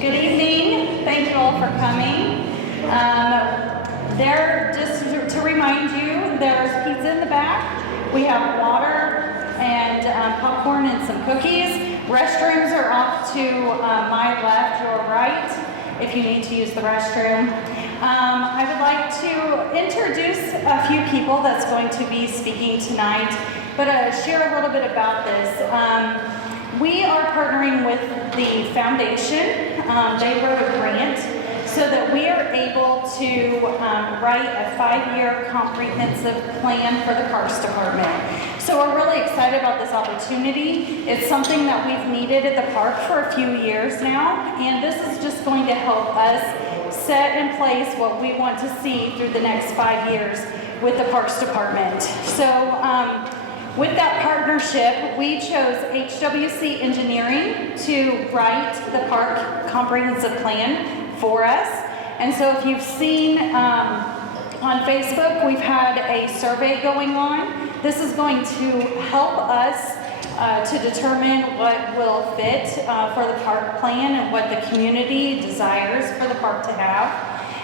Good evening. Thank you all for coming. Just to remind you, there's pizza in the back. We have water and popcorn and some cookies. Restrooms are off to my left, your right, if you need to use the restroom. I would like to introduce a few people that's going to be speaking tonight, but share a little bit about this. We are partnering with the foundation. They wrote a grant so that we are able to write a 5-year comprehensive plan for the Parks Department. So we're really excited about this opportunity. It's something that we've needed at the park for a few years now, and this is just going to help us set in place what we want to see through the next 5 years with the Parks Department. So with that partnership, we chose HWC Engineering to write the park comprehensive plan for us. And so if you've seen on Facebook, we've had a survey going on. This is going to help us to determine what will fit for the park plan and what the community desires for the park to have.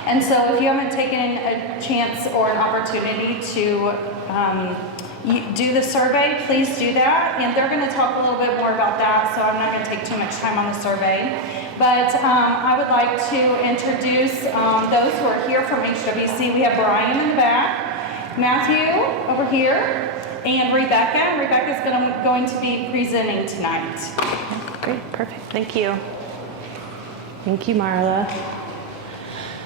And so if you haven't taken a chance or an opportunity to do the survey, please do that. And they're going to talk a little bit more about that, so I'm not going to take too much time on the survey. But I would like to introduce those who are here from HWC. We have Brian in the back, Matthew over here, and Rebecca. Rebecca's going to be presenting tonight. Great, perfect. Thank you. Thank you, Marla.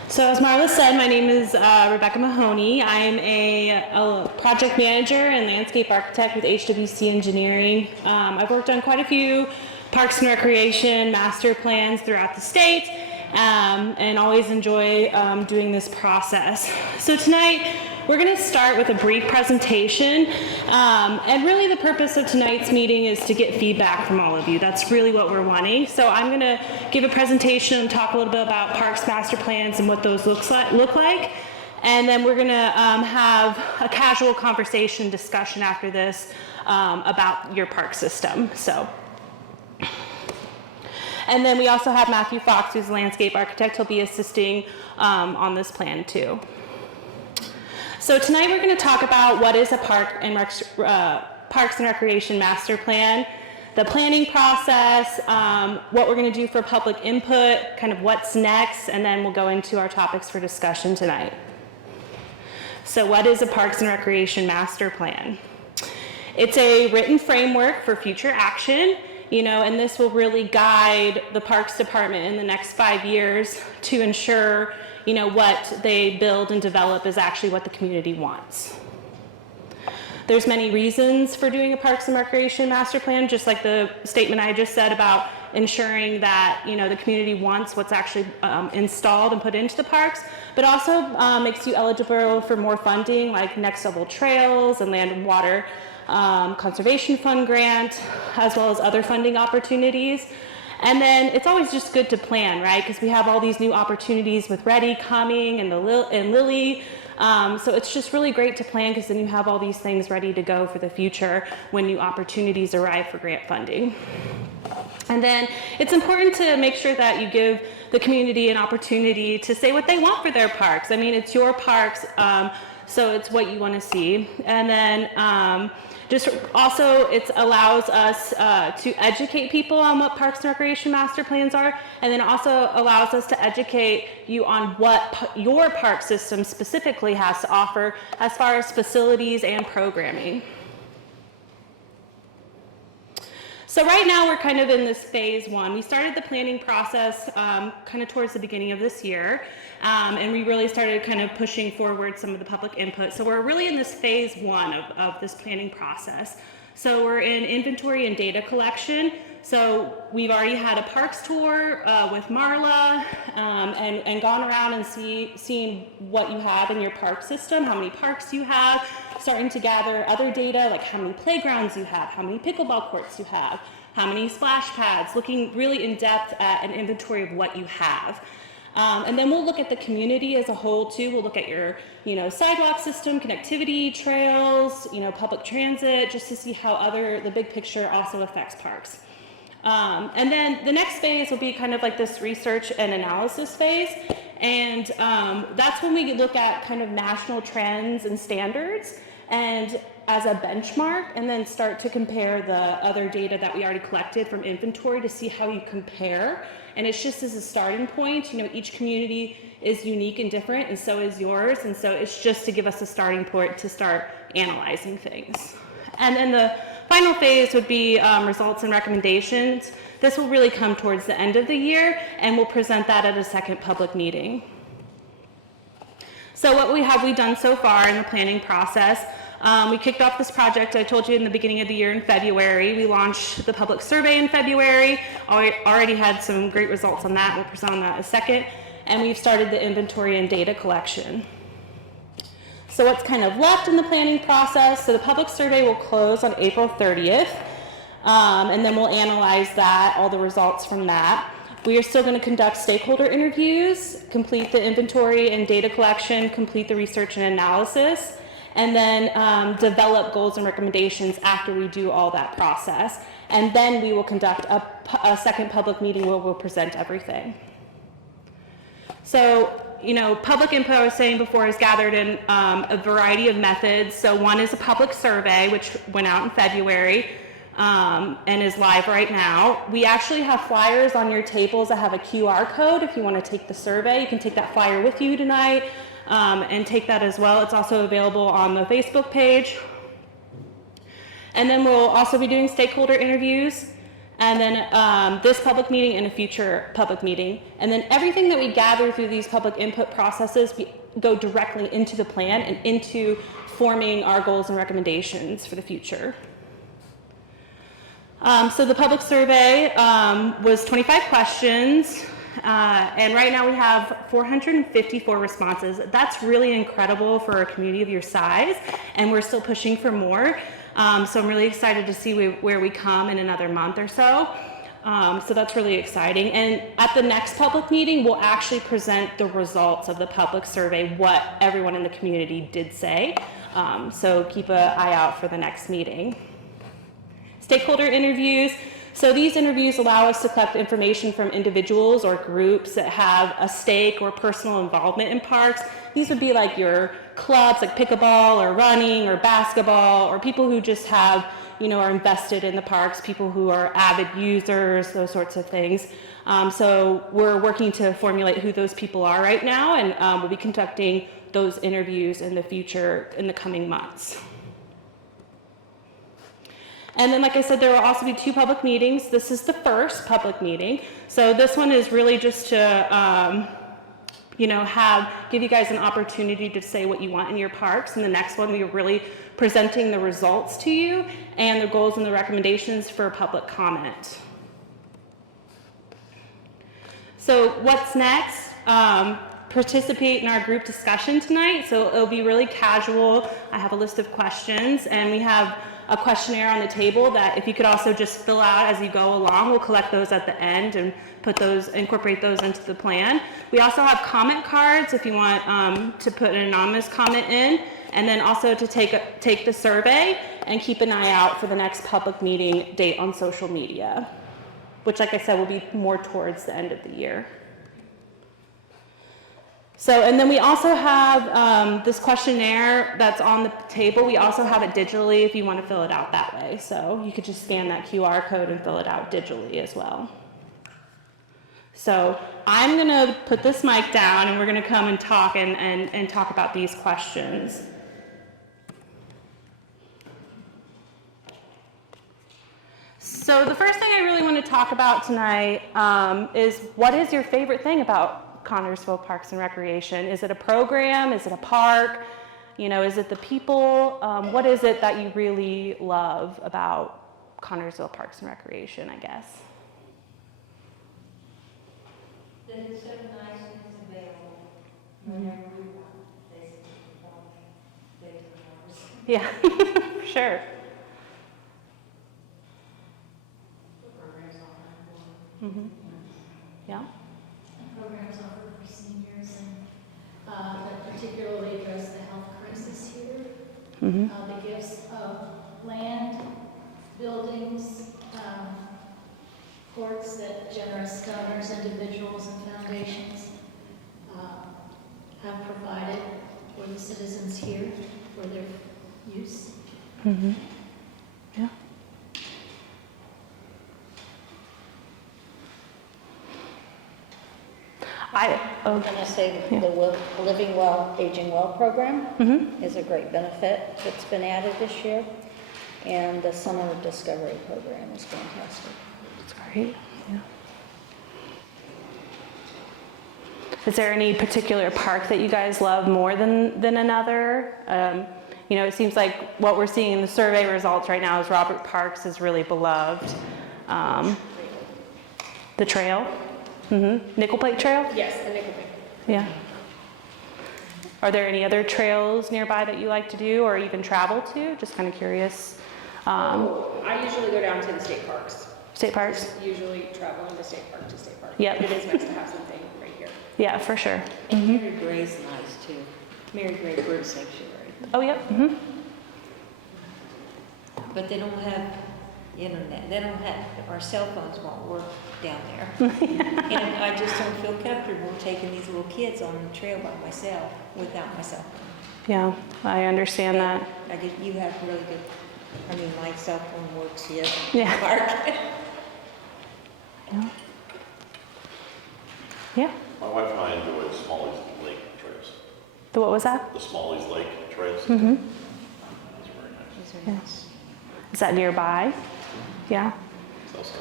So as Marla said, my name is Rebecca Mahoney. I'm a project manager and landscape architect with HWC Engineering. I've worked on quite a few parks and recreation master plans throughout the state, and always enjoy doing this process. So tonight, we're going to start with a brief presentation, and really the purpose of tonight's meeting is to get feedback from all of you. That's really what we're wanting. So I'm going to give a presentation and talk a little bit about parks master plans and what those look like. And then we're going to have a casual conversation discussion after this about your park system. And then we also have Matthew Fox, who's a landscape architect. He'll be assisting on this plan too. So tonight we're going to talk about what is a Parks and Recreation Master Plan, the planning process, what we're going to do for public input, kind of what's next, and then we'll go into our topics for discussion tonight. So what is a Parks and Recreation Master Plan? It's a written framework for future action, and this will really guide the Parks Department in the next 5 years to ensure what they build and develop is actually what the community wants. There's many reasons for doing a Parks and Recreation Master Plan, just like the statement I just said about ensuring that the community wants what's actually installed and put into the parks, but also makes you eligible for more funding like next level trails and land and water conservation fund grant, as well as other funding opportunities. And then it's always just good to plan, right? Because we have all these new opportunities with Ready coming and Lily. So it's just really great to plan because then you have all these things ready to go for the future when new opportunities arrive for grant funding. And then it's important to make sure that you give the community an opportunity to say what they want for their parks. I mean, it's your parks, so it's what you want to see. And then just also, it allows us to educate people on what Parks and Recreation Master Plans are, and then also allows us to educate you on what your park system specifically has to offer as far as facilities and programming. So right now we're kind of in this phase one. We started the planning process kind of towards the beginning of this year, and we really started kind of pushing forward some of the public input. So we're really in this phase one of this planning process. So we're in inventory and data collection. So we've already had a parks tour with Marla and gone around and seen what you have in your park system, how many parks you have, starting to gather other data like how many playgrounds you have, how many pickleball courts you have, how many splash pads, looking really in depth at an inventory of what you have. And then we'll look at the community as a whole too. We'll look at your, sidewalk system, connectivity, trails, public transit, just to see how the big picture also affects parks. And then the next phase will be kind of like this research and analysis phase. And that's when we look at kind of national trends and standards and as a benchmark, and then start to compare the other data that we already collected from inventory to see how you compare. And it's just as a starting point, each community is unique and different, and so is yours. And so it's just to give us a starting point to start analyzing things. And then the final phase would be results and recommendations. This will really come towards the end of the year, and we'll present that at a second public meeting. So what have we done so far in the planning process? We kicked off this project, I told you, in the beginning of the year in February. We launched the public survey in February. Already had some great results on that. We'll present on that in a second. And we've started the inventory and data collection. So what's kind of left in the planning process? So the public survey will close on April 30th. And then we'll analyze that, all the results from that. We are still going to conduct stakeholder interviews, complete the inventory and data collection, complete the research and analysis, and then develop goals and recommendations after we do all that process. And then we will conduct a second public meeting where we'll present everything. So, public input, I was saying before, is gathered in a variety of methods. So one is a public survey, which went out in February and is live right now. We actually have flyers on your tables that have a QR code. If you want to take the survey, you can take that flyer with you tonight and take that as well. It's also available on the Facebook page. And then we'll also be doing stakeholder interviews, and then this public meeting and a future public meeting. And then everything that we gather through these public input processes, we go directly into the plan and into forming our goals and recommendations for the future. So the public survey was 25 questions, and right now we have 454 responses. That's really incredible for a community of your size, and we're still pushing for more. So I'm really excited to see where we come in another month or so. So that's really exciting. And at the next public meeting, we'll actually present the results of the public survey, what everyone in the community did say. So keep an eye out for the next meeting. Stakeholder interviews. So these interviews allow us to collect information from individuals or groups that have a stake or personal involvement in parks. These would be like your clubs, like pickleball or running or basketball, or people who just have, are invested in the parks, people who are avid users, those sorts of things. So we're working to formulate who those people are right now, and we'll be conducting those interviews in the future, in the coming months. And then, like I said, there will also be 2 public meetings. This is the first public meeting. So this one is really just to, give you guys an opportunity to say what you want in your parks. And the next one, we are really presenting the results to you and the goals and the recommendations for public comment. So what's next? Participate in our group discussion tonight. So it'll be really casual. I have a list of questions, and we have a questionnaire on the table that if you could also just fill out as you go along. We'll collect those at the end and incorporate those into the plan. We also have comment cards if you want to put an anonymous comment in, and then also to take the survey and keep an eye out for the next public meeting date on social media, which, like I said, will be more towards the end of the year. So, and then we also have this questionnaire that's on the table. We also have it digitally if you want to fill it out that way. So you could just scan that QR code and fill it out digitally as well. So I'm going to put this mic down, and we're going to come and talk and talk about these questions. So the first thing I really want to talk about tonight is, what is your favorite thing about Connersville Parks and Recreation? Is it a program? Is it a park? Is it the people? What is it that you really love about Connersville Parks and Recreation, I guess? That it's so nice and it's available whenever we want, basically. Yeah, sure. The programs offered. Mm-hmm. Yeah. Programs offered for supports that generous donors, individuals, and foundations have provided for the citizens here for their use. Mm-hmm. Yeah. I'm going to say Yeah. the Living Well, Aging Well program Mm-hmm. is a great benefit that's been added this year. And the Summer Discovery program is fantastic. That's great. Yeah. Is there any particular park that you guys love more than another? You know, it seems like what we're seeing in the survey results right now is Robert Parks is really beloved. The trail, Nickel Plate Trail. Yes, the Nickel Plate. Yeah. Are there any other trails nearby that you like to do or even travel to? Just kind of curious. I usually go down to the state parks. State parks. Just usually travel into state park to state park. Yep. It is nice to have something right here. Yeah, for sure. And Mary Gray's nice too. Mary Gray Bird Sanctuary. Oh, yep. But they don't have internet. They don't have, our cell phones won't work down there. And I just don't feel comfortable taking these little kids on the trail by myself without my cell phone. Yeah, I understand that. I guess you have really good, I mean, my cell phone works here. Yeah. Mark. Yeah. Yeah. My wife and I enjoy the Smalley's Lake trails. The what was that? The Smalley's Lake trails. Mm-hmm. It's very nice. These are Yeah. nice. Is that nearby? Yeah. It's also,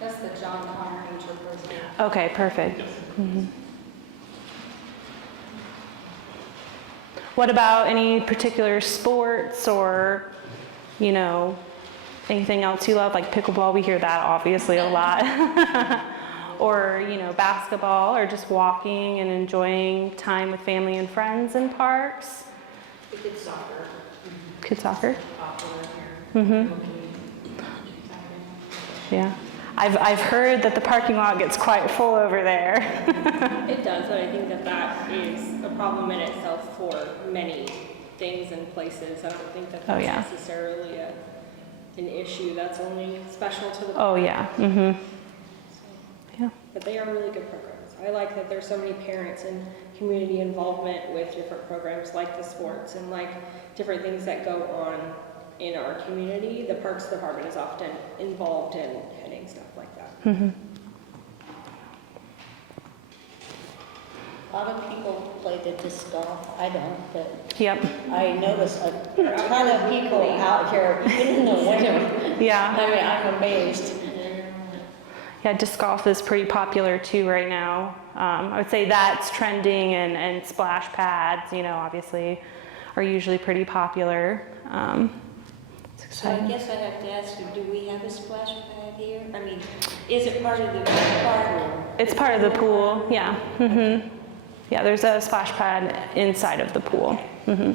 That's the John Connor Nature Preserve. Okay, perfect. Mhm. What about any particular sports or, you know, anything else you love? Like pickleball, we hear that obviously a lot. Or, you know, basketball or just walking and enjoying time with family and friends in parks. The kids soccer. Kid soccer? Popular here. Mm-hmm. Yeah. I've heard that the parking lot gets quite full over there. It does, but I think that that is a problem in itself for many things and places. I don't think that Oh, that's yeah. necessarily an issue that's only special to the Oh, park. yeah. Mm-hmm. Yeah. But they are really good programs. I like that there's so many parents and community involvement with different programs like the sports and like different things that go on in our community. The Parks Department is often involved in heading stuff like that. Mm-hmm. A lot of people play the disc golf. I don't, but Yep. I notice a ton of people out here, even in the winter. Yeah. I mean, I'm amazed. Yeah, disc golf is pretty popular too right now. I would say that's trending and splash pads, you know, obviously are usually pretty popular. It's So I exciting. guess I have to ask you, do we have a splash pad here? I mean, is it part of the park? It's part of the pool, yeah. Mm-hmm. Yeah, there's a splash pad inside of the pool. Mm-hmm.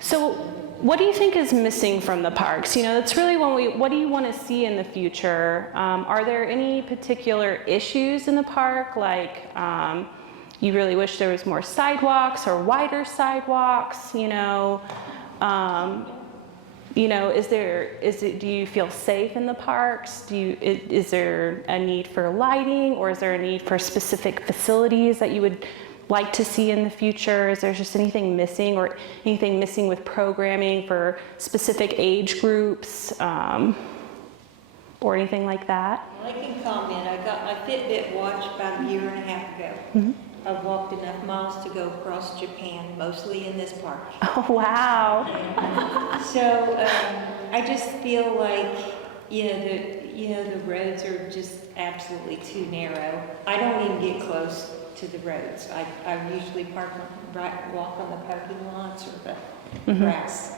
So what do you think is missing from the parks? You know, that's really what do you want to see in the future? Are there any particular issues in the park, like you really wish there was more sidewalks or wider sidewalks, you know? Do you feel safe in the parks? Is there a need for lighting, or is there a need for specific facilities that you would like to see in the future? Is there just anything missing, or anything missing with programming for specific age groups, or anything like that? I can comment. I got my Fitbit watch about a year and a half ago. I've walked enough miles to go across Japan, mostly in this park. Oh, wow. So I just feel like the roads are just absolutely too narrow. I don't even get close to the roads. I usually walk on the parking lots or the grass.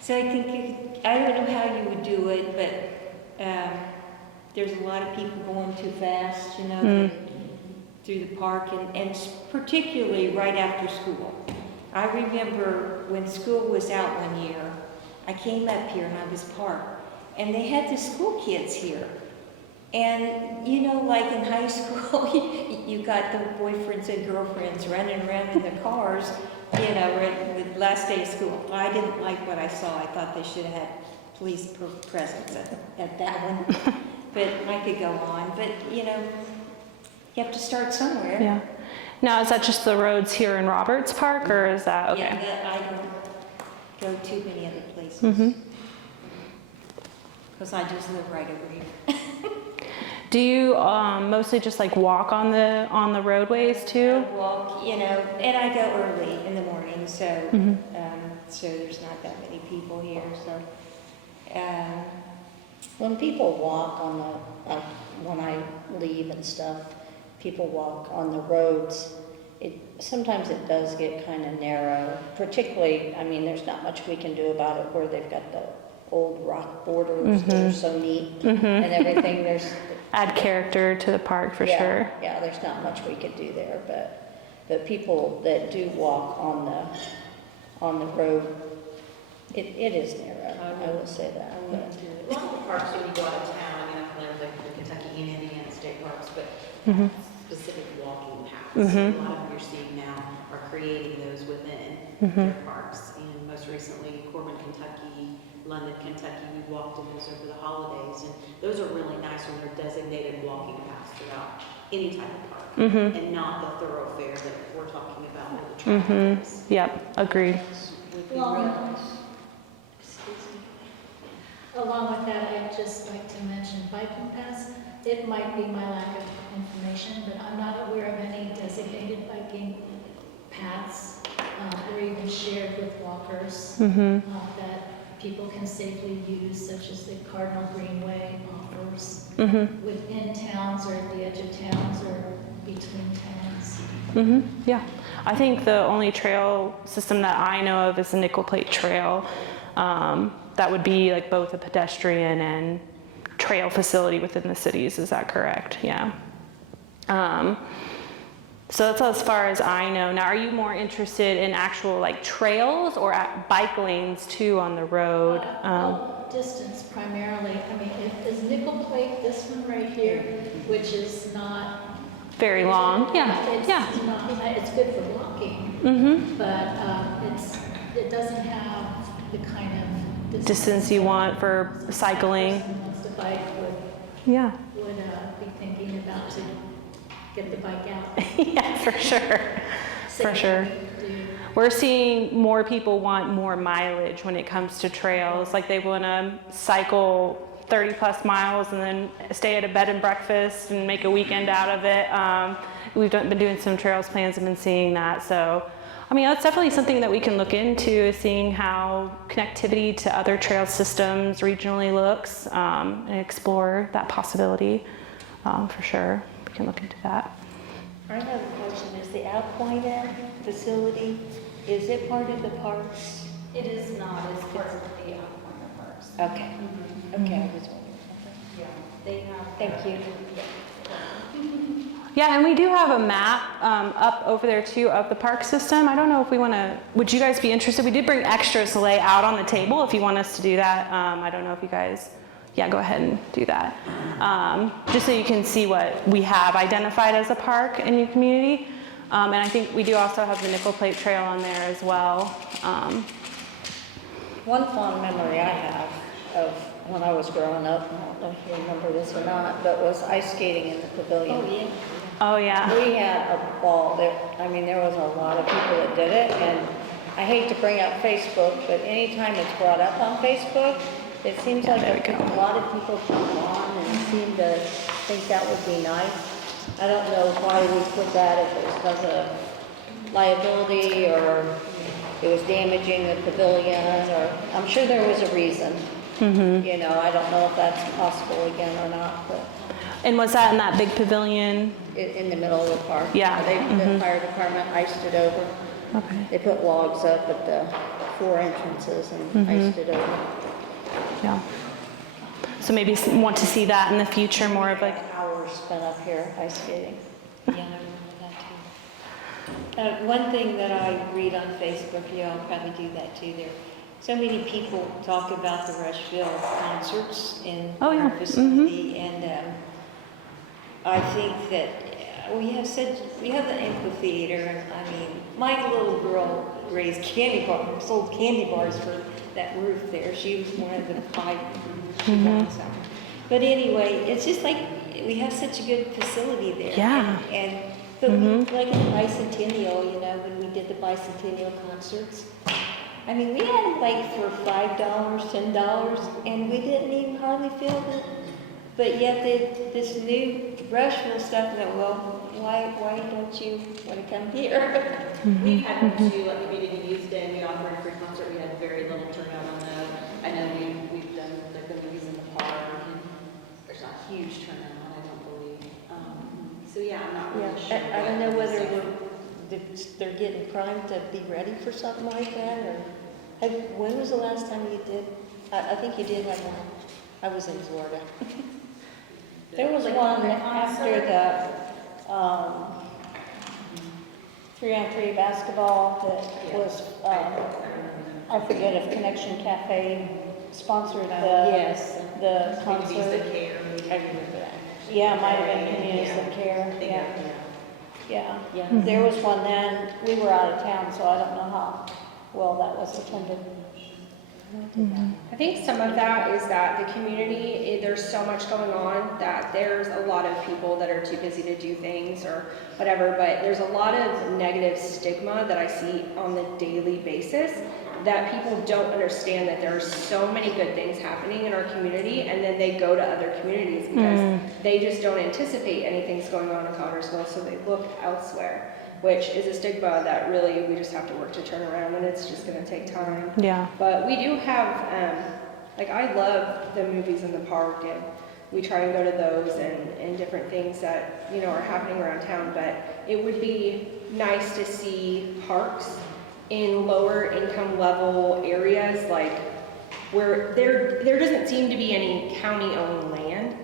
So I think I don't know how you would do it, but there's a lot of people going too fast, you know, through the park, and particularly right after school. I remember when school was out one year, I came up here and I was parked, and they had the school kids here. And, you know, like in high school, you got the boyfriends and girlfriends running around in the cars, you know, the last day of school. I didn't like what I saw. I thought they should have had police presence at that one. But I could go on, but you know, you have to start somewhere. Yeah. Now, is that just the roads here in Roberts Park, or is that, okay? Yeah, I don't go too many other places. Mm-hmm. Because I just live right over here. Do you mostly just like walk on the roadways too? I walk, you know, and I go early in the morning, so Mhm. so there's not that many people here. So When people walk on the, when I leave and stuff, people walk on the roads, sometimes it does get kind of narrow, particularly, I mean, there's not much we can do about it where they've got the old rock borders that are so neat and everything, Add character to the park for yeah, sure. yeah, there's not much we could do there, but people that do walk on the road, it is narrow, I will say that. But A lot of the parks, when you go out of town, I mean, I live like the Kentucky and Indiana state parks, but Mhm. specific walking paths. Mhm. A lot of them you're seeing now are creating those within Mhm. their parks. And most recently, Corbin, Kentucky, London, Kentucky, we walked in those over the holidays. And those are really nice when they're designated walking paths throughout any type of park. Mhm. And not the thoroughfare that we're talking about where the traffic Mhm. is. Yep. Agreed. Would be real nice. Excuse me. Along with that, I'd just like to mention biking paths. It might be my lack of information, but I'm not aware of any designated biking paths or even shared with walkers Mhm. that people can safely use, such as the Cardinal Greenway offers Mhm. within towns or at the edge of towns or between towns. Mhm. Yeah. I think the only trail system that I know of is the Nickel Plate Trail. That would be like both a pedestrian and trail facility within the cities. Is that correct? Yeah. So that's as far as I know. Now, are you more interested in actual like trails or at bike lanes too on the road? Well, distance primarily. I mean, is Nickel Plate this one right here, which is not Very long. Yeah. It's Yeah. not, it's good for walking, Mhm. but it doesn't have the kind of Distance you want for cycling. A person who wants to bike Yeah. would be thinking about to get the bike out. Yeah, for sure. For sure. Do- We're seeing more people want more mileage when it comes to trails. Like they want to cycle 30 plus miles and then stay at a bed and breakfast and make a weekend out of it. We've been doing some trails plans and been seeing that. So, I mean, that's definitely something that we can look into, is seeing how connectivity to other trail systems regionally looks and explore that possibility for sure. We can look into that. I have a question. Is the Alpoina facility, is it part of the parks? It is not, it's part of the California Parks. Okay. Okay, I was wondering. Yeah, they have. Thank you. Yeah, and we do have a map up over there too of the park system. I don't know if we want to, would you guys be interested? We did bring extras to lay out on the table if you want us to do that. I don't know if you guys, yeah, go ahead and do that. Just so you can see what we have identified as a park in your community. And I think we do also have the Nickel Plate Trail on there as well. One fond memory I have of when I was growing up, I don't know if you remember this or not, but was ice skating in the pavilion. Oh, yeah. Oh, yeah. We had a ball. There was a lot of people that did it, and I hate to bring up Facebook, but anytime it's brought up on Facebook, it seems Yeah, like there we go. a lot of people jump on and seem to think that would be nice. I don't know why we put that, if it was because of liability or it was damaging the pavilion, or I'm sure there was a reason. Mm-hmm. You know, I don't know if that's possible again or not, but And was that in that big pavilion? in the middle of the park. Yeah. The fire department iced it over. Okay. They put logs up at the 4 entrances and iced it over. Yeah. So maybe want to see that in the future, more of like, Hours spent up here ice skating. Yeah, I remember that too. One thing that I read on Facebook, you all probably do that too, there. So many people talk about the Rushville concerts in Oh, yeah. our facility, and I think that we have the amphitheater, and I mean, my little girl raised candy bars, sold candy bars for that roof there. She was one of the 5 she got some. But anyway, it's just like, we have such a good facility there. Yeah. But we, like in the bicentennial, you know, when we did the bicentennial concerts, I mean, we had them like for $5, $10, and we didn't even hardly feel it. But yet this new Rushville stuff, well, why don't you want to come here? We've had one too, like Community Youth Day, we offered a free concert, we had very little turnout on that. I know we've done, they've been using the park, and there's not a huge turnout, I don't believe. So yeah, I'm not really sure. I don't know whether they're getting primed to be ready for something like that, or when was the last time you did? I think you did have one. I was in Florida. There was one after the 3-on-3 basketball that was, I forget if Connection Cafe sponsored the concert. I remember that. Yeah, it might have been Communities of Care, yeah. There was one then, we were out of town, so I don't know how well that was attended. I think some of that is that the community, there's so much going on that there's a lot of people that are too busy to do things or whatever, but there's a lot of negative stigma that I see on the daily basis that people don't understand that there are so many good things happening in our community, and then they go to other communities because they just don't anticipate anything's going on in Connersville, so they look elsewhere, which is a stigma that really we just have to work to turn around, and it's just going to take time. Yeah. But we do have, like I love the movies in the park, and we try and go to those and different things that, you know, are happening around town, but it would be nice to see parks in lower income level areas, like where there doesn't seem to be any county owned land,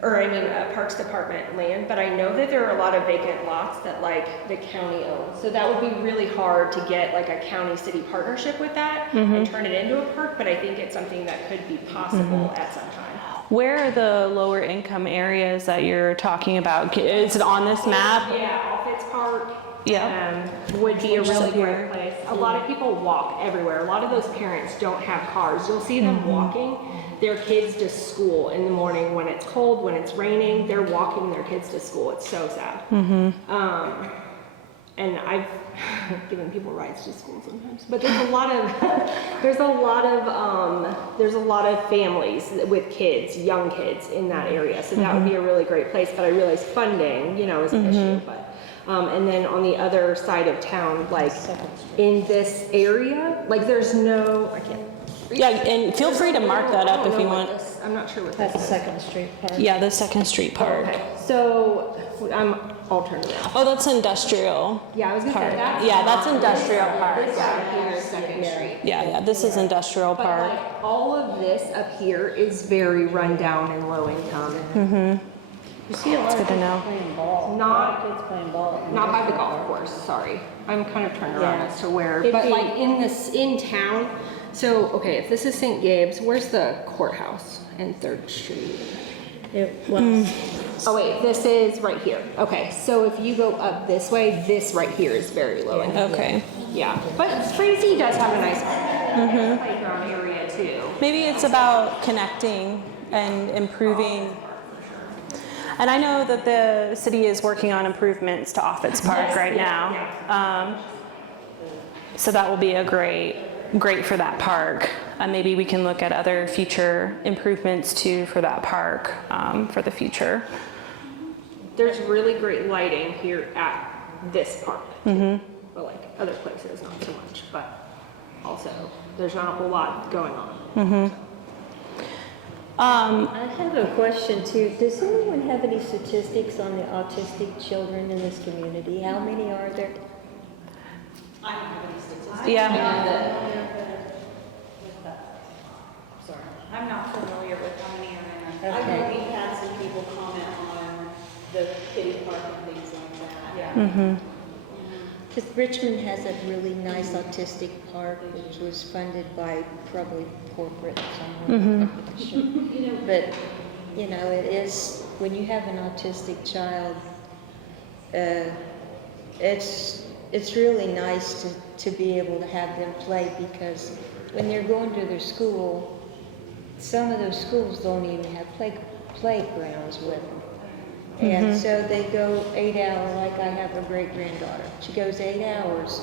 or I mean Parks Department land, but I know that there are a lot of vacant lots that like the county owns. So that would be really hard to get like a county city partnership with that and turn it into a park, but I think it's something that could be possible at some time. Where are the lower income areas that you're talking about? Is it on this map? Yeah, Offits Park. Yeah. Would be a really Here. great place. A lot of people walk everywhere. A lot of those parents don't have cars. You'll see them walking their kids to school in the morning when it's cold, when it's raining. They're walking their kids to school. It's so sad. And I've given people rides to school sometimes. But there's a lot of families with kids, young kids in that area. So that would be a really great place. But I realize funding, you know, is an issue. But and then on the other side of town, like in this area, like there's no, I can't. Yeah, and feel free to mark that up if you want. I'm not sure what That's this is. Second Street Park. Yeah, the Second Street Park. Okay, so I'll turn around. Oh, that's industrial. Yeah, I was gonna Park. say that. Yeah, that's industrial park. This out here is Second Street. Yeah, this is industrial But park. like all of this up here is very run down and low income. You see a lot It's of good to kids know. playing ball. Not- A lot of kids playing ball. Not by the golf course, sorry. I'm kind of turned around Yeah. as to where, It'd but be- like in town. So, okay, if this is St. Gabe's, where's the courthouse in 3rd Street? Oh wait, this is right here. Okay, so if you go up this way, this right here is very low income. Okay. Yeah, but Frazee does have a nice playground area too. Maybe it's about connecting and improving. And I know that the city is working on improvements to Offits Park right now. So that will be a great for that park. Maybe we can look at other future improvements too for that park for the future. There's really great lighting here at this park. But like other places, not so much. But also, there's not a whole lot going on. I have a question too. Does anyone have any statistics on the autistic children in this community? How many are there? I don't have any statistics. Yeah. Sorry. I'm not familiar with how many are in I know Okay. we've had some people comment on the kiddie park and things like that. Yeah. Because Richmond has a really nice autistic park, which was funded by probably corporate somewhere. But, you know, it is, when you have an autistic child, it's really nice to be able to have them play, because when they're going to their school, some of those schools don't even have playgrounds with them. And so they go 8 hours, like I have a great-granddaughter. She goes 8 hours,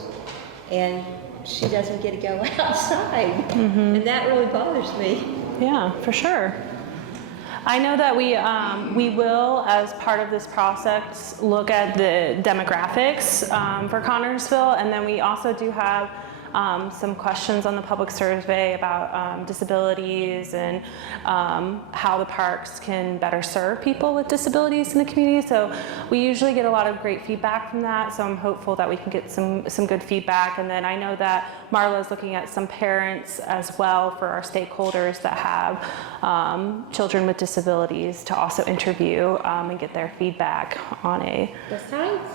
and she doesn't get to go outside. And that really bothers me. Yeah, for sure. I know that we will, as part of this process, look at the demographics for Connersville, and then we also do have some questions on the public survey about disabilities and how the parks can better serve people with disabilities in the community. So we usually get a lot of great feedback from that, so I'm hopeful that we can get some good feedback. And then I know that Marla is looking at some parents as well for our stakeholders that have children with disabilities to also interview and get their feedback on a... Besides,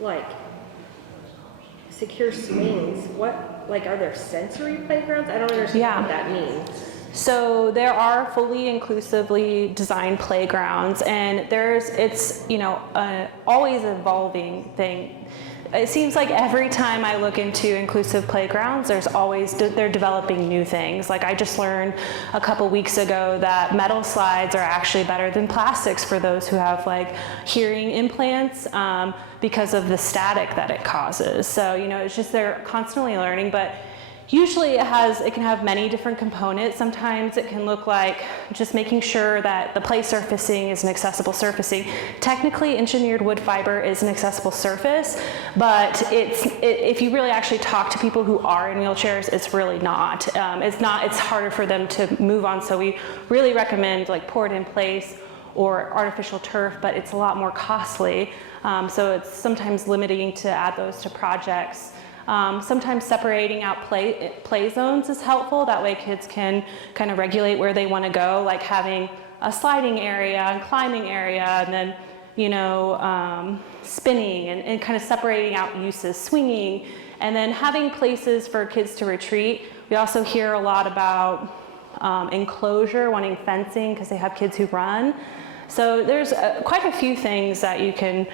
like, secure swings, what, like, are there sensory playgrounds? I don't understand what that means. So there are fully inclusively designed playgrounds, and it's an always evolving thing. It seems like every time I look into inclusive playgrounds, they're developing new things. Like I just learned a couple weeks ago that metal slides are actually better than plastics for those who have like hearing implants because of the static that it causes. So, it's just they're constantly learning, but usually it can have many different components. Sometimes it can look like just making sure that the play surfacing is an accessible surfacing. Technically, engineered wood fiber is an accessible surface, but if you really actually talk to people who are in wheelchairs, it's really not. It's harder for them to move on, so we really recommend like pour it in place or artificial turf, but it's a lot more costly. So it's sometimes limiting to add those to projects. Sometimes separating out play zones is helpful. That way kids can kind of regulate where they want to go, like having a sliding area and climbing area, and then, spinning and kind of separating out uses, swinging, and then having places for kids to retreat. We also hear a lot about enclosure, wanting fencing because they have kids who run. So there's quite a few things that you can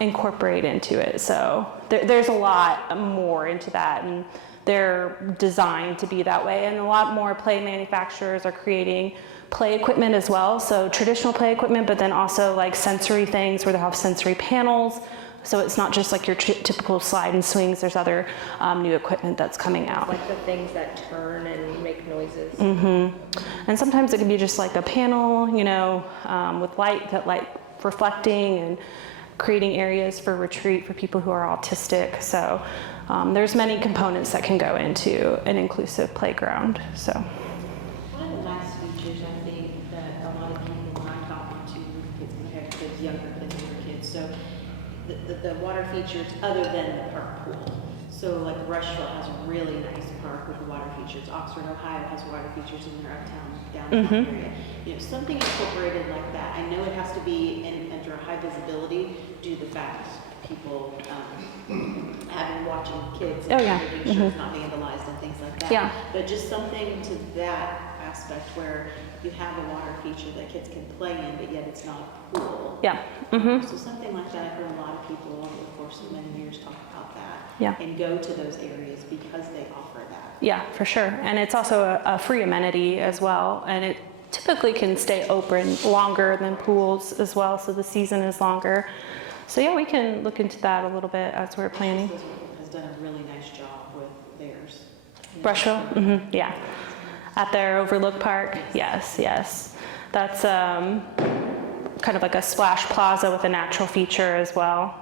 incorporate into it. So there's a lot more into that, and they're designed to be that way. And a lot more play manufacturers are creating play equipment as well. So traditional play equipment, but then also like sensory things where they have sensory panels. So it's not just like your typical slide and swings. There's other new equipment that's coming out. Like the things that turn and make noises. And sometimes it can be just like a panel, with light reflecting and creating areas for retreat for people who are autistic. So there's many components that can go into an inclusive playground. So One of the nice features I think that a lot of people, when I'm talking to kids, when they have kids, younger kids, older kids, so the water features other than the park pool. So like Rushville has a really nice park with the water features. Oxford, Ohio has water features in their downtown area. Something incorporated like that. I know it has to be under high visibility due to the fact people watching kids and making sure it's not vandalized and things like that. Yeah. But just something to that aspect where you have a water feature that kids can play in, but yet it's not a pool. yeah. So something like that, I've heard a lot of people over the course of many years talk about that. Yeah. And go to those areas because they offer that. Yeah, for sure. And it's also a free amenity as well. And it typically can stay open longer than pools as well. So the season is longer. So yeah, we can look into that a little bit as we're planning. Has done a really nice job with theirs. Brushville? Yeah. At their Overlook Park? Yes. That's kind of like a splash plaza with a natural feature as well.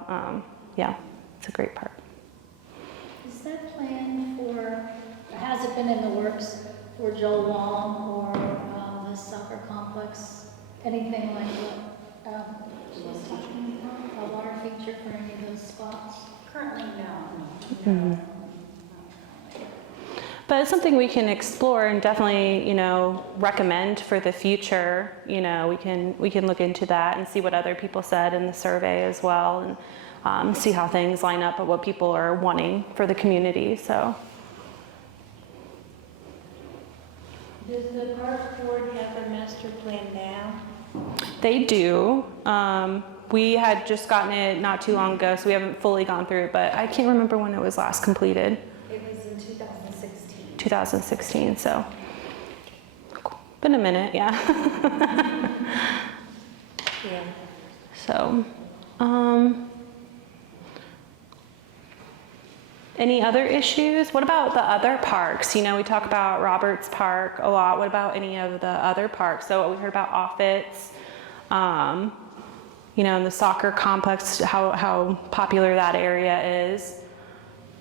Yeah, it's a great park. Is that planned has it been in the works for Joel Wong or the soccer complex? Anything like what she was talking about? A water feature for any of those spots? Currently, no. But it's something we can explore and definitely, recommend for the future. We can look into that and see what other people said in the survey as well, and see how things line up with what people are wanting for the community. So. Does the park board have their master plan now? They do. We had just gotten it not too long ago, so we haven't fully gone through it, but I can't remember when it was last completed. It was in 2016. 2016, so been a minute, yeah. Yeah. So, any other issues? What about the other parks? You know, we talk about Roberts Park a lot. What about any of the other parks? So we heard about Offutt's, you know, and the soccer complex, how popular that area is.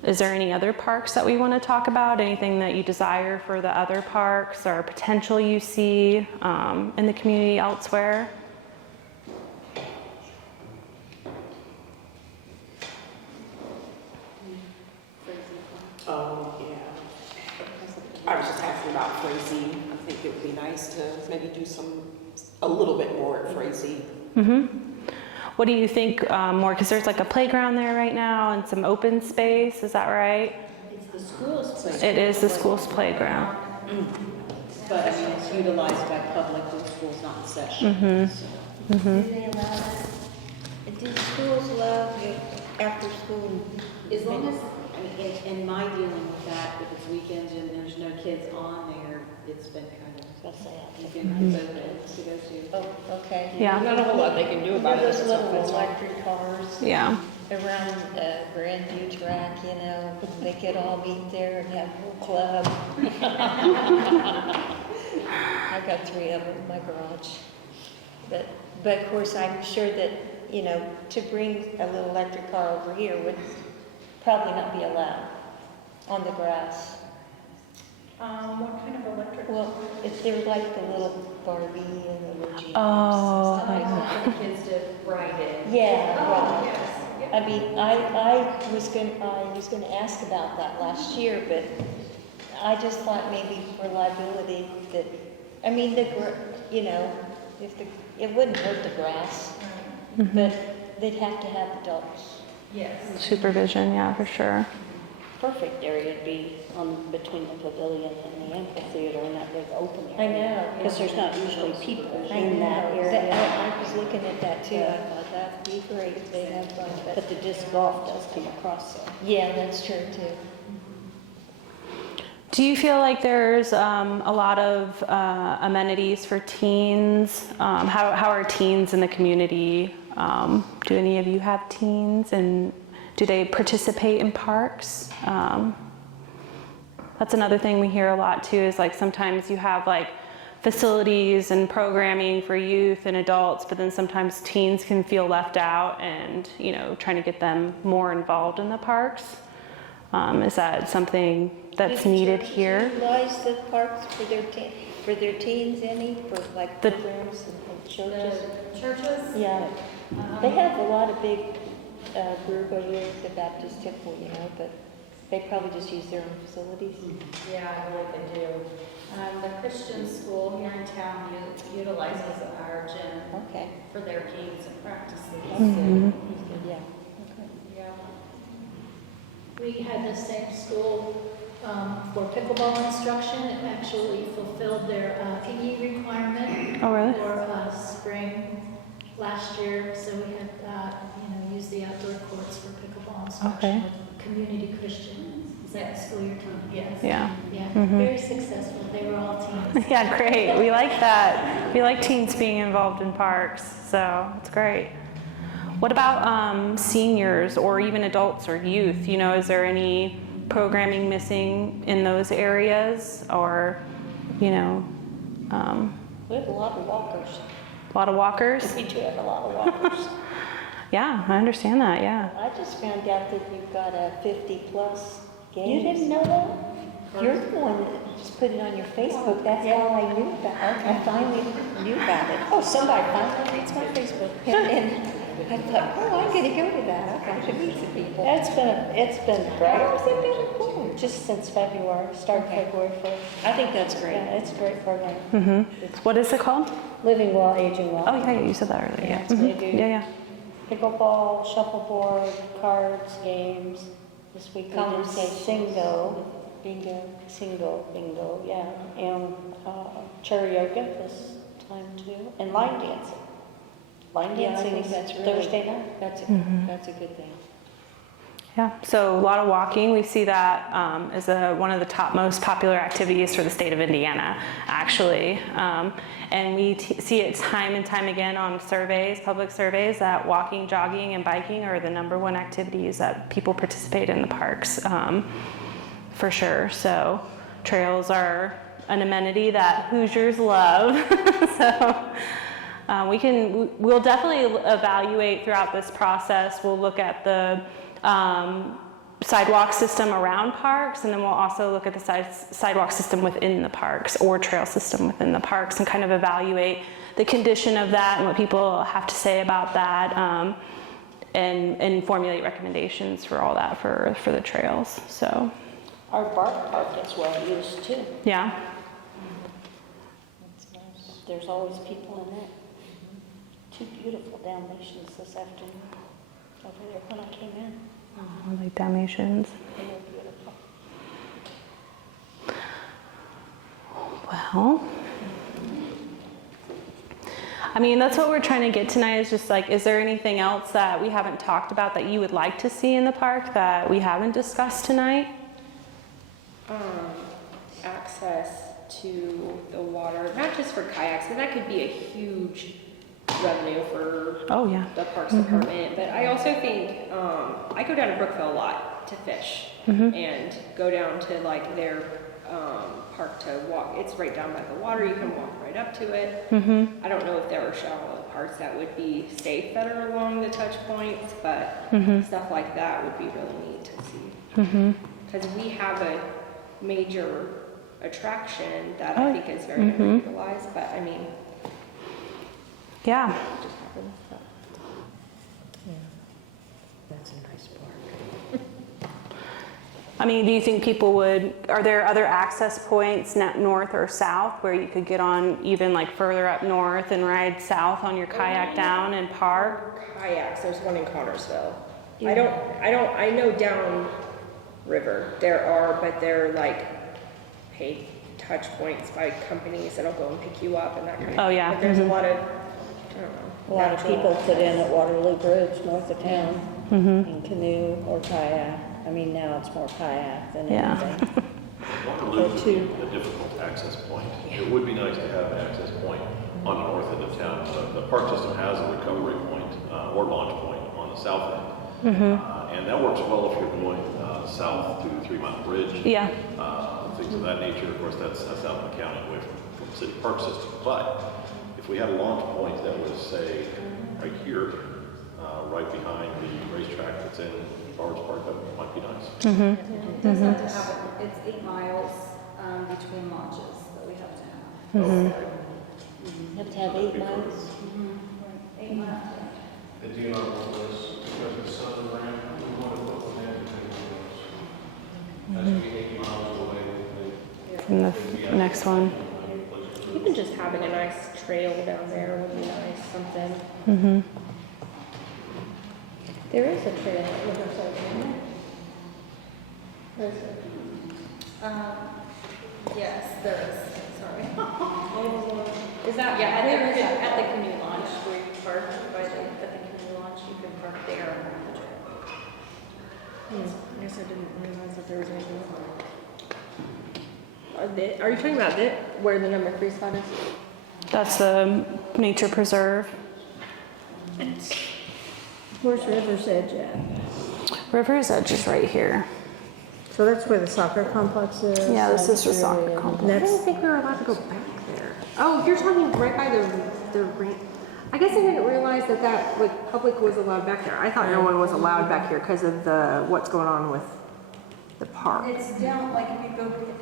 Is there any other parks that we want to talk about? Anything that you desire for the other parks or potential you see in the community elsewhere? Oh, yeah. I was just asking about Frazee. I think it would be nice to maybe do a little bit more at Frazee. What do you think more? Because there's like a playground there right now and some open space. Is that right? It's the school's place. It is the school's playground. But I mean, it's utilized by public when school's not in session. So. Do they allow that? Do schools allow after school? As long as, I mean, in my dealing with that, if it's weekends and there's no kids on there, it's been kind of, you can vote to go to. Oh, okay. Yeah. Not a whole lot they can do about it. Those It's little not- electric cars Yeah. around Grandview track, you know, they could all meet there and have a little club. I got 3 of them in my garage. But of course, I'm sure that, you know, to bring a little electric car over here would probably not be allowed on the grass. What kind of electric? Well, if they're like the little Barbie and the little Jeeps. Oh, stuff like that. For the kids to ride in. Yeah, Oh, right. yes. I mean, I was gonna ask about that last year, but I just thought maybe for liability that, I mean, you know, it wouldn't hurt the grass, but they'd have to have adults. Yes. Supervision, yeah, for sure. Perfect area to be between the pavilion and the amphitheater and that big open I area. know. Because there's not usually people I in that know. area. I was looking at that too. I thought that'd be great if they had fun, But the disc golf does come across there. yeah, that's true too. Do you feel like there's a lot of amenities for teens? How are teens in the community? Do any of you have teens, and do they participate in parks? That's another thing we hear a lot too, is like sometimes you have like facilities and programming for youth and adults, but then sometimes teens can feel left out, and, you know, trying to get them more involved in the parks. Is that something that's needed here? Utilize the parks for their teens, any, for like The- programs and churches? The churches? Yeah, they have a lot of big group over there at the Baptist Temple, you know, but they probably just use their own facilities. Yeah, I believe they do. The Christian school here in town utilizes our gym Okay. for their games and practices. Yeah. Yeah. We had the same school for pickleball instruction. It actually fulfilled their PE requirement Oh, really? for spring last year. So we had, used the outdoor courts for pickleball instruction Okay. with community Christian. Is that school you're talking about? Yes. Yeah. Yeah, very successful. They were all teens. Yeah, great. We like that. We like teens being involved in parks, so it's great. What about seniors or even adults or youth? You know, is there any programming missing in those areas, or, you know, We have a lot of walkers. a lot of walkers? We do have a lot of walkers. Yeah, I understand that, yeah. I just found out that you've got a 50-plus games. You didn't know that? You're the one that just put it on your Facebook. That's how I knew about it. I finally knew about it. Oh, somebody finally reads my Facebook. And I thought, oh, I'm gonna go to that. I've got to meet some people. It's been great. How has it been? Cool. Just since February, started February 1st. I think that's great. Yeah, it's a great program. What is it called? Living well, aging well. Oh, yeah, you said that earlier. Yeah, Yeah, so they do. Yeah, yeah. Pickleball, shuffleboard, cards, games. This week we did Conversation. bingo, yeah. And chair yoga this time too, and line dancing. line Yeah, I dancing think is that's really- Thursday night. That's a good thing. Yeah, so a lot of walking. We see that as one of the top most popular activities for the state of Indiana, actually. And we see it time and time again on surveys, public surveys, that walking, jogging, and biking are the #1 activities that people participate in the parks, for sure. So trails are an amenity that Hoosiers love. So we'll definitely evaluate throughout this process. We'll look at the sidewalk system around parks, and then we'll also look at the sidewalk system within the parks or trail system within the parks and kind of evaluate the condition of that and what people have to say about that, and formulate recommendations for all that for the trails. So Our bark park is well used too. yeah. It's nice. There's always people in it. 2 beautiful Dalmatians this afternoon over there when I came in. I like Dalmatians. They were beautiful. Well, I mean, that's what we're trying to get tonight, is just like, is there anything else that we haven't talked about that you would like to see in the park that we haven't discussed tonight? Access to the water, not just for kayaks, but that could be a huge revenue for Oh, yeah. the Parks Department. But I also think, I go down to Brookville a lot to fish and go down to like their park to walk. It's right down by the water. You can walk right up to it. I don't know if there are shallow parts that would be safe that are along the touch points, but stuff like that would be really neat to see. Because we have a major attraction that I think is very underutilized, but I mean, Yeah. it just happens. But. That's a nice park. I mean, do you think are there other access points north or south where you could get on even like further up north and ride south on your kayak down and park? Kayaks, there's one in Connersville. I know down river there are, but they're like paid touch points by companies that'll go and pick you up and that kind of thing. Oh, yeah. But there's a lot of, I don't know. A lot of people put in at Waterloo Bridge north of town in canoe or kayak. I mean, now it's more kayak than anything. Waterloo would be a difficult access point. It would be nice to have an access point on the north end of town. The park system has a recovery point or launch point on the south end. And that works well if you're going south to 3 Mile Bridge. Yeah. Things of that nature. Of course, that's out in the county away from the city park system. But if we had a launch point that was, say, right here, right behind the racetrack that's in Forest Park, that might be nice. It does have to have, it's 8 miles between launches that we have to have. You have to have 8 miles. 8 miles. The deal on was, because the southern ramp, we want to put one in between those. That's to be 80 miles away. And the next one. Even just having a nice trail down there would be nice, something. There is a trail at Riverside, isn't there? Yes, there is, sorry. Is that, yeah, at the canoe launch, where you park at the canoe launch, you can park there on the trail. I guess I didn't realize that there was anything. Are you talking about where the number 3 spot is? That's the nature preserve. Where's River's Edge at? River's Edge is right here. So that's where the soccer complex is? Yeah, this is the soccer I complex. didn't think we were allowed to go back there. Oh, you're talking right by the ramp. I guess I didn't realize that like public was allowed back there. I thought no one was allowed back here because of what's going on with the park. It's down, like if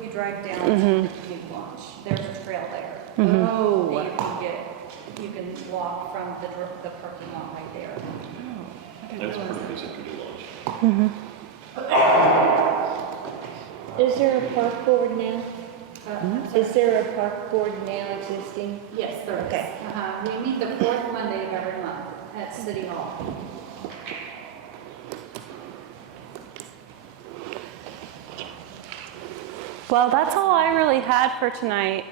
you drive down to the canoe launch, there's a trail there. Oh. That you can walk from the parking lot right there. That's pretty decent to do launch. Is there a park board now? Is there a park board now existing? Yes, there is. Okay. We meet the 4th Monday of every month at City Hall. Well, that's all I really had for tonight.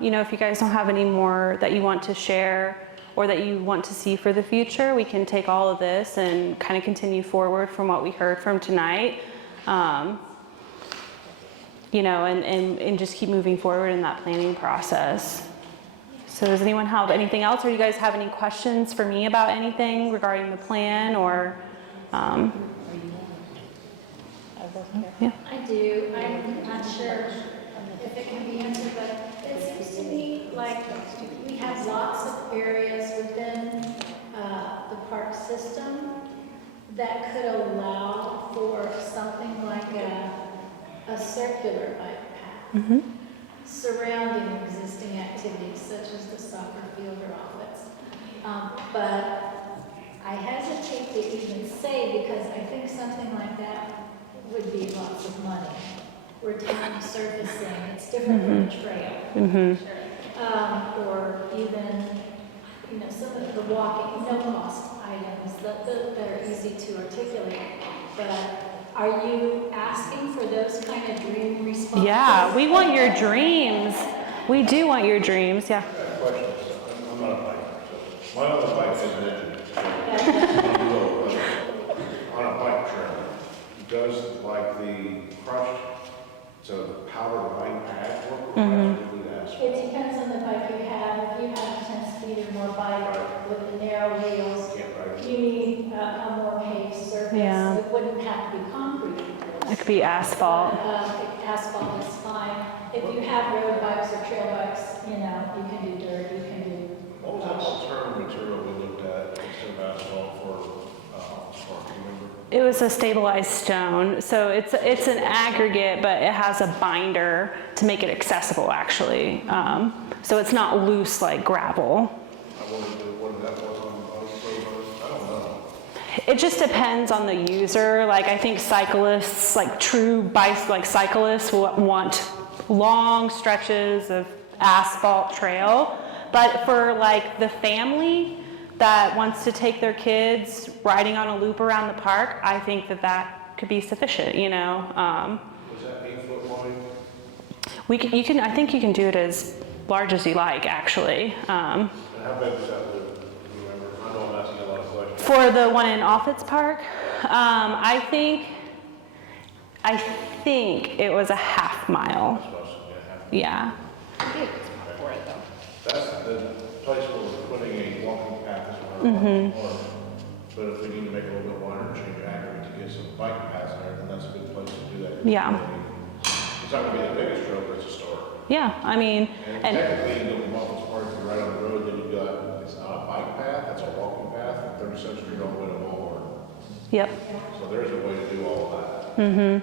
If you guys don't have any more that you want to share or that you want to see for the future, we can take all of this and kind of continue forward from what we heard from tonight. You know, and just keep moving forward in that planning process. So does anyone have anything else, or you guys have any questions for me about anything regarding the plan, or yeah? I do. I'm not sure if it can be answered, but it seems to me like we have lots of areas within the park system that could allow for something like a circular bike path surrounding existing activities such as the soccer field or office. But I hesitate to even say, because I think something like that would be lots of money. We're town surfacing, it's different from a trail. Or even, you know, some of the walking, no-cost items that are easy to articulate. But are you asking for those kind of dream responses? Yeah, we want your dreams. We do want your dreams, yeah. I have a question. I'm not a biker, so my other bike has an engine. On a bike trail, does like the crushed, so the powdered bike pad work? It depends on the bike you have. If you have 10 speed or more bike with the narrow wheels, you need a more paved surface. Yeah. It wouldn't have to be concrete. It could be asphalt. Asphalt is fine. If you have road bikes or trail bikes, you know, you can do dirt, you can do. What was that alternative material we looked at instead of asphalt for parking, remember? It was a stabilized stone, so it's an aggregate, but it has a binder to make it accessible, actually. So it's not loose like gravel. I wondered what that was on the boat. I don't know. It just depends on the user. Like I think cyclists, like true cyclists, will want long stretches of asphalt trail. But for like the family that wants to take their kids riding on a loop around the park, I think that could be sufficient, you know. Was that 8 foot wide? I think you can do it as large as you like, actually. And how big was that loop? Do you remember? I know I'm asking a lot of questions. For the one in Offutt's Park, I think it was a half mile. Yeah. That's the place where we're putting a walking path as well. But if we need to make it a little bit wider, change it accurate to get some bike paths there, then that's a good place to do that. Yeah. It's not gonna be the biggest trail, but it's a start. Yeah, I mean, And technically, you know, Waffles Park, if you're right on the road, then you've got, it's not a bike path, it's a walking path, from 37th Street all the way to Walmart. yep. So there's a way to do all of that.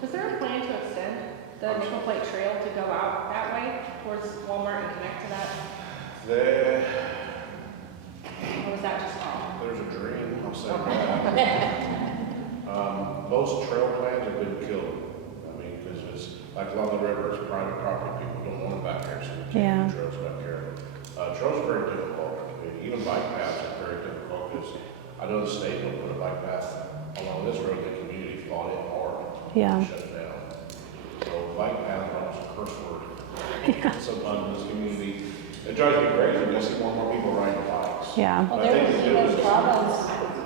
Was there a plan to extend the nickel plate trail to go out that way towards Walmart and connect to that? Or was that just all? There's a dream, I'll say that. Most trail plans have been killed. I mean, because it's, like along the river, it's private property, people don't want it back there, so we can't do trails back there. Trails are very difficult. I mean, even bike paths are very difficult, because I know the state will put a bike path along this road, the community fought it hard. Yeah. Shut it down. So bike path is almost a curse word. Sometimes in this community, it drives me crazy when I see more and more people riding bikes. Yeah. Well, there was even problems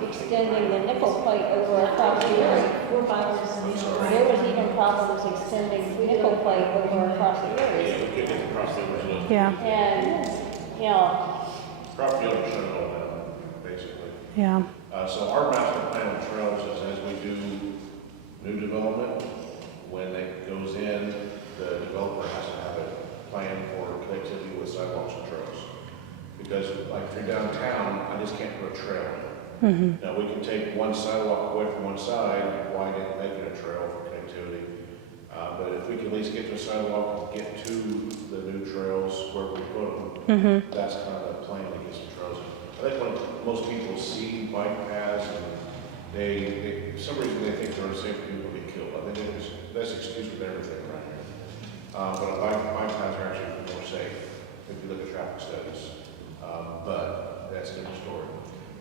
extending the nickel plate over across the area. There was even problems extending nickel plate over across the area. Yeah, we could get across the road. Yeah. And, you know, Property owner shut it all down, basically. Yeah. So our master plan of trails is as we do new development, when it goes in, the developer has to have a plan for connectivity with sidewalks and trails. Because like if you're downtown, I just can't put a trail in. Now we can take one sidewalk away from one side, widen it, make it a trail for connectivity. But if we can at least get to a sidewalk, get to the new trails where we put them, that's kind of the plan to get some trails. I think when most people see bike paths, and they for some reason they think they're unsafe, people get killed. I think that's excuse with everything right here. But bike paths are actually more safe if you look at traffic studies. But that's a different story.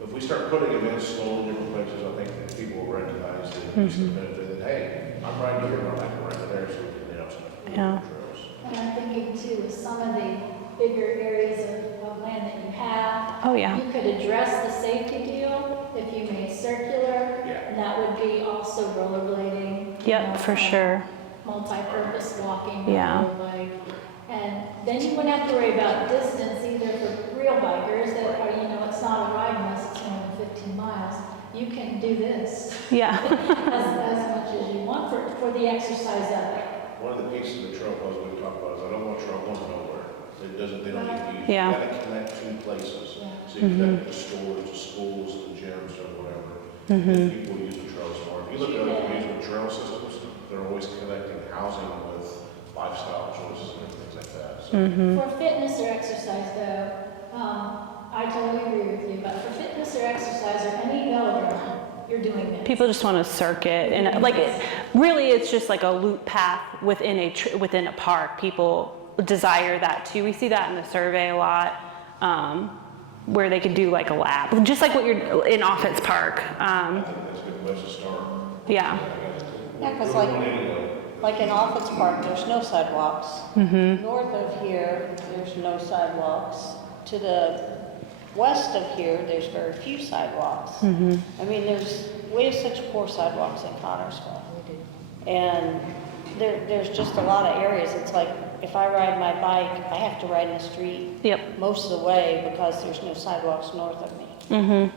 If we start putting them in slowly in different places, I think that people will recognize the benefit that, hey, I'm right here, I'm right there, so we can, Yeah. trails. And I'm thinking too, with some of the bigger areas of land that you have, Oh, yeah. You could address the safety deal if you made circular, Yeah. and that would be also rollerblading. Yep, for sure. Multi-purpose walking, Yeah. rollerblade. And then you wouldn't have to worry about distance either for real bikers that are, it's not a ride unless it's more than 15 miles. You can do this Yeah. as much as you want for the exercise of it. One of the pieces of the trail puzzle we talked about is I don't want trail going nowhere. They don't need to use. Yeah. You gotta connect two places. Yeah. So you connect the stores, the schools, the gyms, or whatever. And people use the trails more. If you look at other communities with trail systems, they're always connecting housing with lifestyle choices and things like that. So For fitness or exercise though, I totally agree with you, but for fitness or exercise or any velodrome, you're doing this. People just want to circuit, and really, it's just like a loop path within a park. People desire that too. We see that in the survey a lot, where they could do like a lap, just like what you're in Offit's Park. I think that's a good place to start. Yeah. Yeah, because like in Office Park, there's no sidewalks. North of here, there's no sidewalks. To the west of here, there's very few sidewalks. I mean, we have such poor sidewalks in Connersville. And there's just a lot of areas. It's like, if I ride my bike, I have to ride in the street Yep. most of the way because there's no sidewalks north of me. And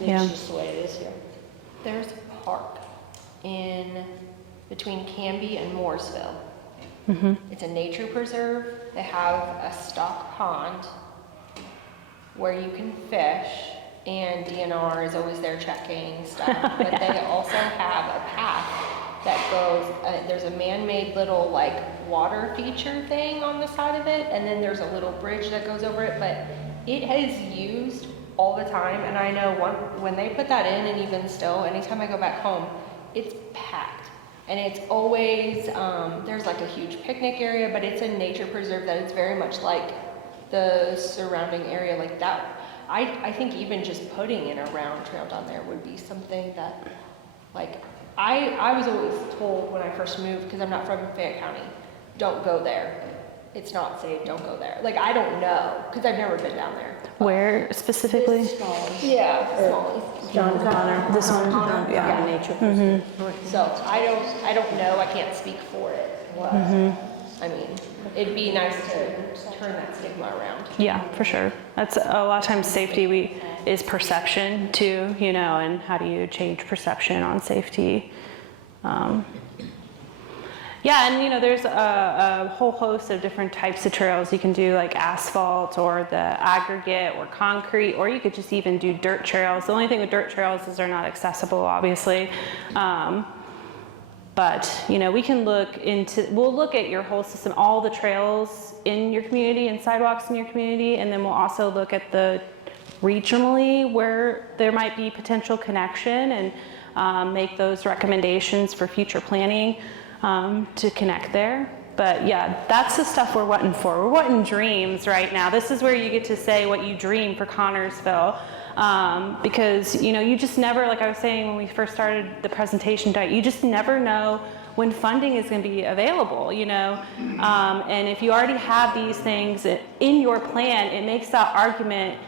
it's Yeah. just the way it is here. There's a park in between Canby and Mooresville. It's a nature preserve. They have a stock pond where you can fish, and DNR is always there checking stuff. But they also have a path that goes, there's a man-made little like water feature thing on the side of it, and then there's a little bridge that goes over it, but it is used all the time. And I know when they put that in, and even still, anytime I go back home, it's packed. And it's always, there's like a huge picnic area, but it's a nature preserve that it's very much like the surrounding area like that. I think even just putting in a round trail down there would be something that, like, I was always told when I first moved, because I'm not from Fayette County, don't go there. It's not safe, don't go there. Like, I don't know, because I've never been down there. Where specifically? Yeah, Smalley's. John Connor. This one? Yeah, nature preserve. So I don't know, I can't speak for it. I mean, it'd be nice to turn that stigma around. Yeah, for sure. That's a lot of times safety is perception too, and how do you change perception on safety? Yeah, and there's a whole host of different types of trails. You can do like asphalt or the aggregate or concrete, or you could just even do dirt trails. The only thing with dirt trails is they're not accessible, obviously. But we'll look at your whole system, all the trails in your community and sidewalks in your community, and then we'll also look at the regionally where there might be potential connection and make those recommendations for future planning to connect there. But yeah, that's the stuff we're wanting for. We're wanting dreams right now. This is where you get to say what you dream for Connersville. Because you just never, like I was saying when we first started the presentation, you just never know when funding is going to be available, and if you already have these things in your plan, it makes that argument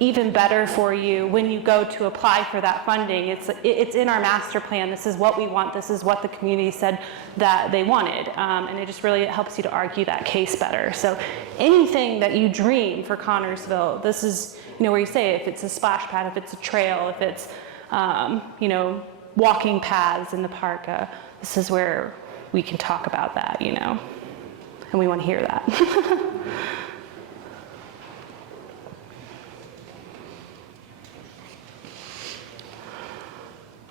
even better for you when you go to apply for that funding. It's in our master plan. This is what we want. This is what the community said that they wanted, and it just really helps you to argue that case better. So anything that you dream for Connersville, this is where you say if it's a splash pad, if it's a trail, if it's walking paths in the park, this is where we can talk about that, and we want to hear that.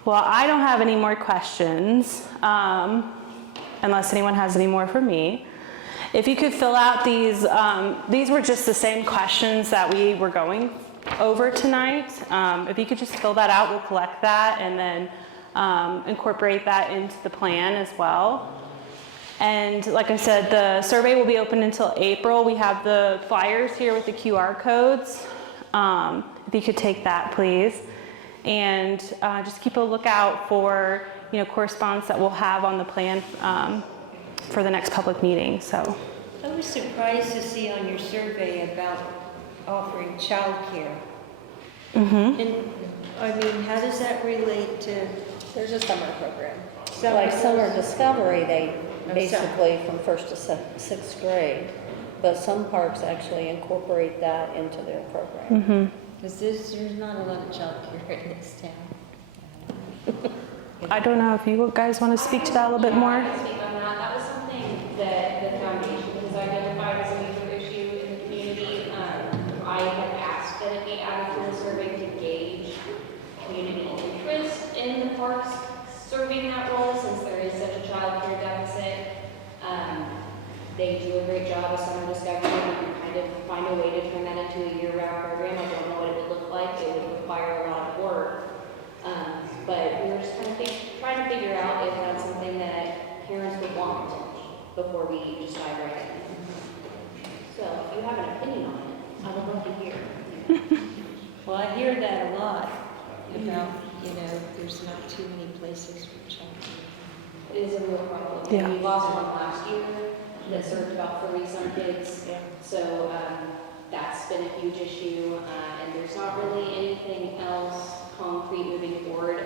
Well, I don't have any more questions, unless anyone has any more for me. If you could fill out these were just the same questions that we were going over tonight. If you could just fill that out, we'll collect that and then incorporate that into the plan as well. And like I said, the survey will be open until April. We have the flyers here with the QR codes. If you could take that, please. And just keep a lookout for correspondence that we'll have on the plan for the next public meeting. So I was surprised to see on your survey about offering childcare. Mm-hmm. And, I mean, how does that relate to There's a summer program. Like summer discovery, they Oh, basically from first to sixth grade. But some parks actually incorporate that into their program. Mm-hmm. Because there's not a lot of childcare in this town. I don't know if you guys want to speak to that a little bit more. I can speak on that. That was something that the foundation has identified as a major issue in the community. I had asked that it be added to the survey to gauge community interest in the parks serving that role, since there is such a childcare deficit. They do a great job of summer discovery. We can kind of find a way to turn that into a year-round program. I don't know what it would look like. It would require a lot of work. But we were just trying to figure out if that's something that parents would want before we just dive right in. So if you have an opinion on it, I would love to hear. Well, I hear that a lot about, there's not too many places for childcare. It is a real problem. Yeah. We lost one last year that served about 40-some kids. Yeah. So that's been a huge issue. And there's not really anything else concrete moving forward.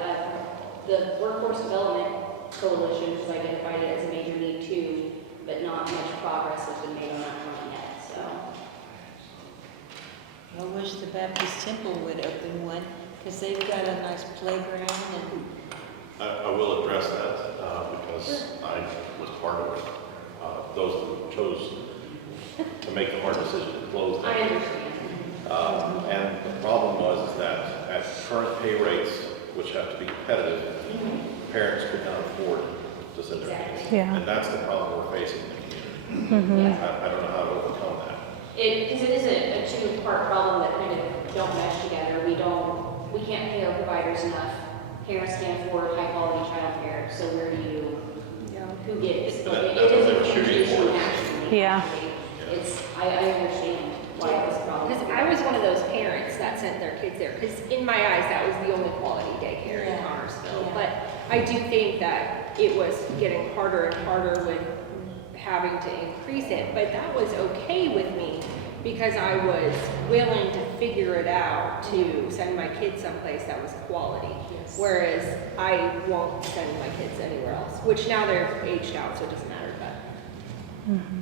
The Workforce Development Coalition has identified it as a major need too, but not much progress has been made on that front yet. So I wish the Baptist Temple would open one, because they've got a nice playground and. I will address that because I was part of it. Those who chose to make the hard decision to close that. I understand. And the problem was that at current pay rates, which have to be competitive, parents could not afford to send their kids. Yeah. And that's the problem we're facing in the community. Mm-hmm. I don't know how to overcome that. Because it is a two-part problem that kind of don't mesh together. We can't pay our providers enough. Parents can't afford high-quality childcare. So where do you, who gets? But Like, that's it is what they a were shooting huge issue for. nationally. Yeah. actually. I understand why it's a problem. Because I was one of those parents that sent their kids there, because in my eyes, that was the only quality daycare in Connersville. Yeah. But I do think that it was getting harder and harder with having to increase it, but that was okay with me because I was willing to figure it out to send my kids someplace that was quality. Yes. Whereas I won't send my kids anywhere else, which now they're aged out, so it doesn't matter, but.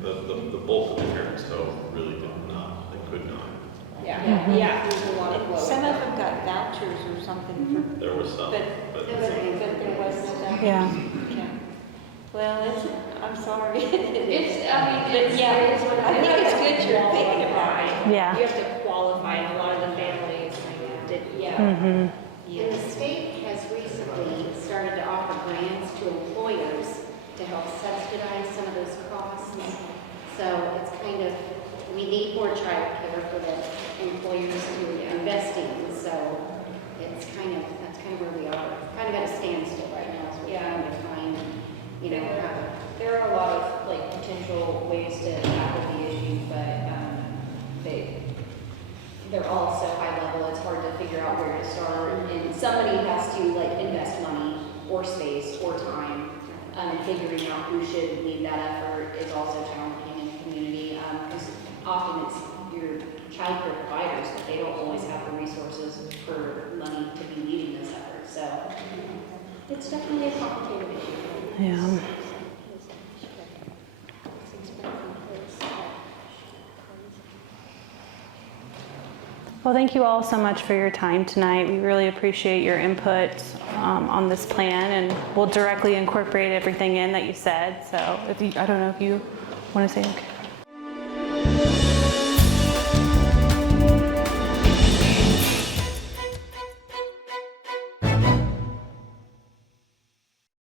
The bulk of the parents, though, really did not, they could not. Yeah, there's a lot of low. Some of them got vouchers or something There was some, but but there was no vouchers. Yeah. Yeah. Well, I'm sorry. It's, I mean, But it's, yeah, it is what I it think is. it's good you're thinking about it. Yeah. You have to qualify, and a lot of the families did, yeah. Mm-hmm. And the state has recently started to offer grants to employers to help subsidize some of those costs. So it's kind of, we need more childcare for the employers to invest in. So it's kind of, that's kind of where we are. Kind of at a standstill right now as we're trying to find, how. There are a lot of potential ways to tackle the issue, but they're all so high level. It's hard to figure out where to start, and somebody has to invest money or space or time. And figuring out who should lead that effort is also challenging in the community because often it's your childcare providers, but they don't always have the resources for money to be leading this effort. So it's definitely a complicated issue. Yeah. Well, thank you all so much for your time tonight. We really appreciate your input on this plan, and we'll directly incorporate everything in that you said. So, I don't know if you want to say okay.